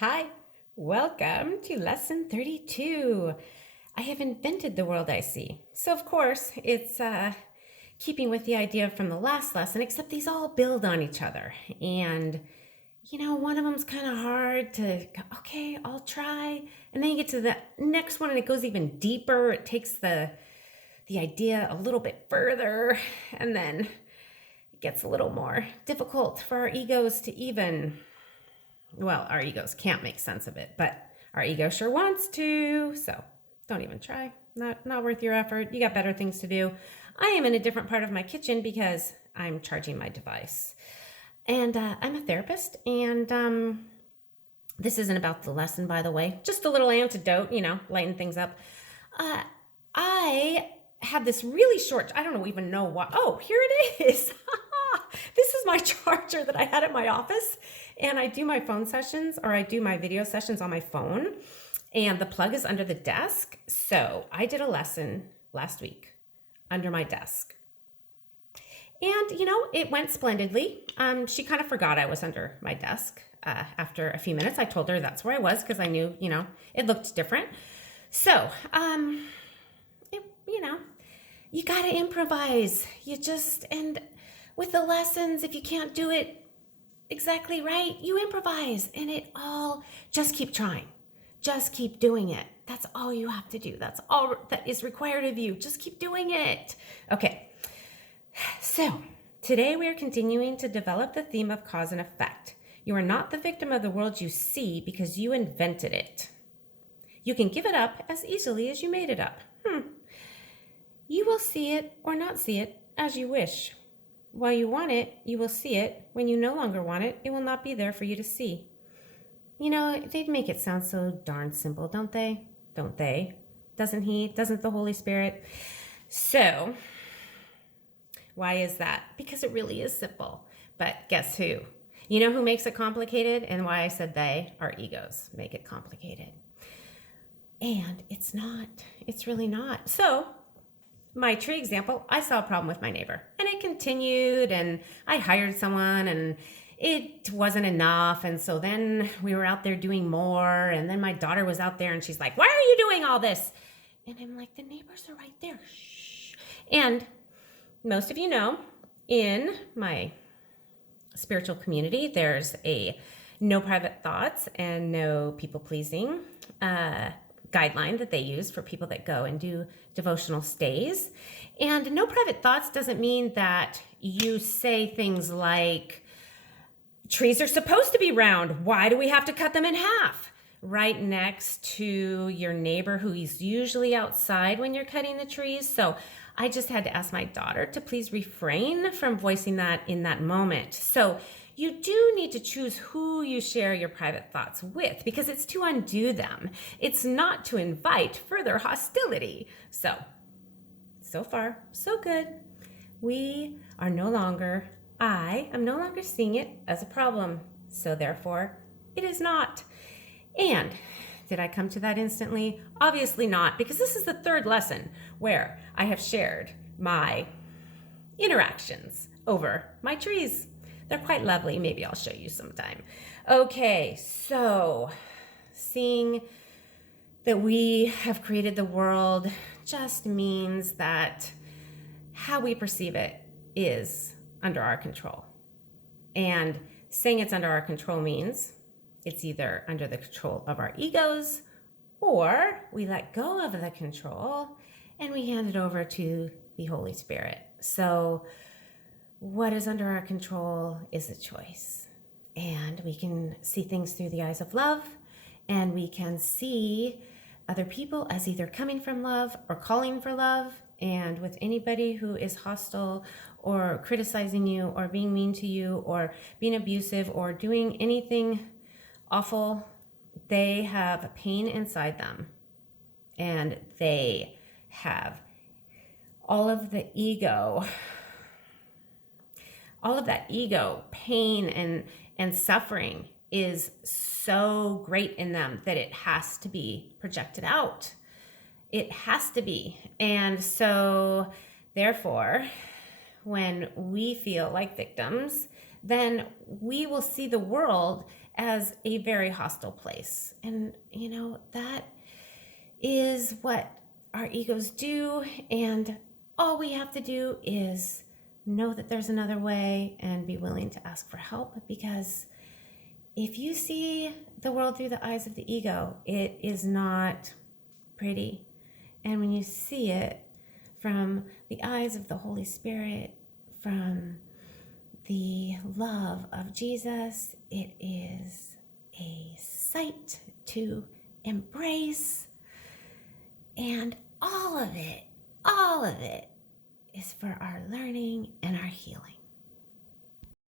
Hi, welcome to lesson 32. I have invented the world I see. So, of course, it's keeping with the idea from the last lesson, except these all build on each other. And, one of them's kind of hard to go, okay, I'll try. And then you get to the next one and it goes even deeper. It takes the idea a little bit further. And then it gets a little more difficult for our egos to even our egos can't make sense of it, but our ego sure wants to. So don't even try. Not worth your effort. You got better things to do. I am in a different part of my kitchen because I'm charging my device. And I'm a therapist, and this isn't about the lesson, by the way. Just a little antidote, lighten things up. I had this really short, I don't even know what. Oh, here it is. This is my charger that I had at my office, and I do my phone sessions, or I do my video sessions on my phone, and the plug is under the desk. So I did a lesson last week under my desk, and it went splendidly. She kind of forgot I was under my desk after a few minutes. I told her that's where I was because I knew it looked different. So you got to improvise. And with the lessons, if you can't do it exactly right, you improvise, and just keep trying. Just keep doing it. That's all you have to do. That's all that is required of you. Just keep doing it. Okay. So today we are continuing to develop the theme of cause and effect. You are not the victim of the world you see because you invented it. You can give it up as easily as you made it up. You will see it or not see it as you wish. While you want it, you will see it. When you no longer want it, it will not be there for you to see. They make it sound so darn simple, don't they? Don't they? Doesn't the Holy Spirit? So, why is that? Because it really is simple. But guess who? You know who makes it complicated? And why I said they? Our egos make it complicated. And it's not. It's really not. So, my tree example, I saw a problem with my neighbor, and it continued, and I hired someone, and it wasn't enough. And so then we were out there doing more, and then my daughter was out there, and she's like, why are you doing all this? And I'm like, the neighbors are right there. Shh. And most of you know, in my spiritual community, there's a no private thoughts and no people pleasing guideline that they use for people that go and do devotional stays. And no private thoughts doesn't mean that you say things like, trees are supposed to be round. Why do we have to cut them in half? Right next to your neighbor who is usually outside when you're cutting the trees. So I just had to ask my daughter to please refrain from voicing that in that moment. So you do need to choose who you share your private thoughts with, because it's to undo them. It's not to invite further hostility. So far, so good. I am no longer seeing it as a problem. So therefore, it is not. And did I come to that instantly? Obviously not, because this is the third lesson where I have shared my interactions over my trees. They're quite lovely. Maybe I'll show you sometime. Okay, so seeing that we have created the world just means that how we perceive it is under our control. And saying it's under our control means it's either under the control of our egos, or we let go of the control and we hand it over to the Holy Spirit. So what is under our control is a choice. And we can see things through the eyes of love, and we can see other people as either coming from love or calling for love. And with anybody who is hostile or criticizing you or being mean to you or being abusive or doing anything awful, they have pain inside them, and they have all of that ego, pain and suffering is so great in them that it has to be projected out. It has to be. And so therefore, when we feel like victims, then we will see the world as a very hostile place. And, that is what our egos do. And all we have to do is know that there's another way and be willing to ask for help, because if you see the world through the eyes of the ego, it is not pretty. And when you see it from the eyes of the Holy Spirit, from the love of Jesus, it is a sight to embrace. And all of it is for our learning and our healing.